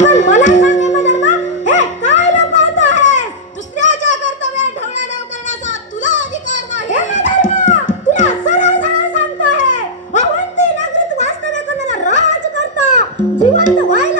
पण मला हे काय लपवत दुसऱ्याच्या कर्तव्यात करण्याचा तुला अधिकार नाही. तुला सरळ सरळ आहे अवंती वास्तव्य करणारा राज करता जिवंत व्हायला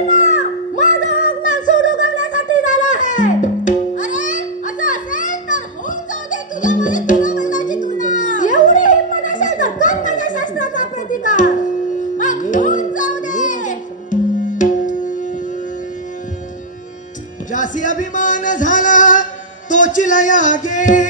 शस्त्राचा प्रतिकार. मग जाऊ दे? जासी अभिमान झाला तोची लया गे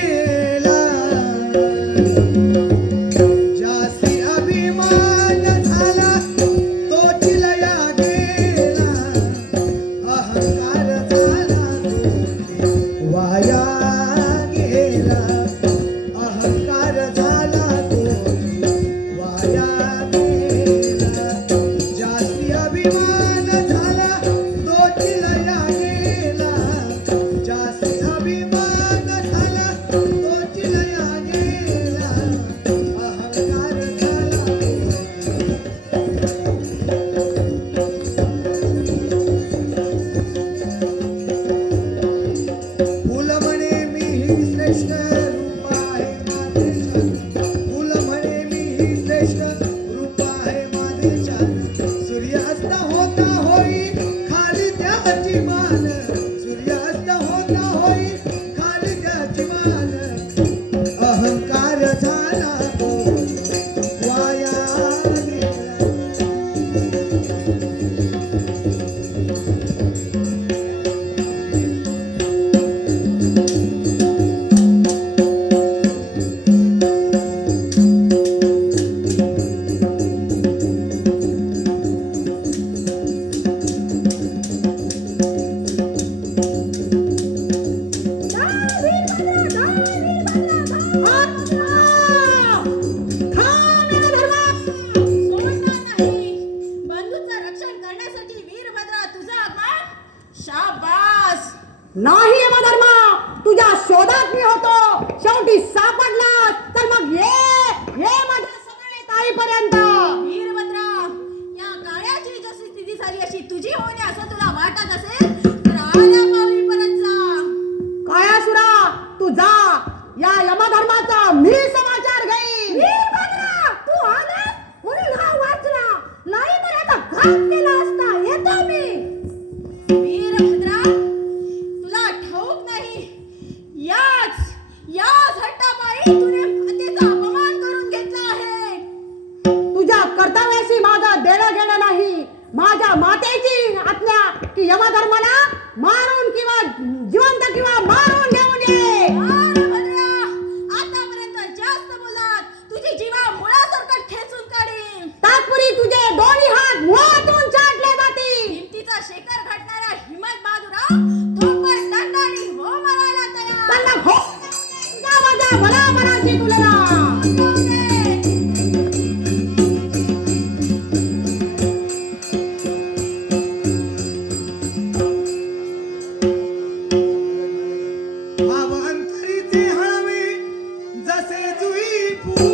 नाही मधर्मा तुझ्या शोधात मी होतो. शेवटी सापडला. माझ्या मातेची आज्ञा की यमधर्माला मारून किंवा जिवंत किंवा मारून do ímpio.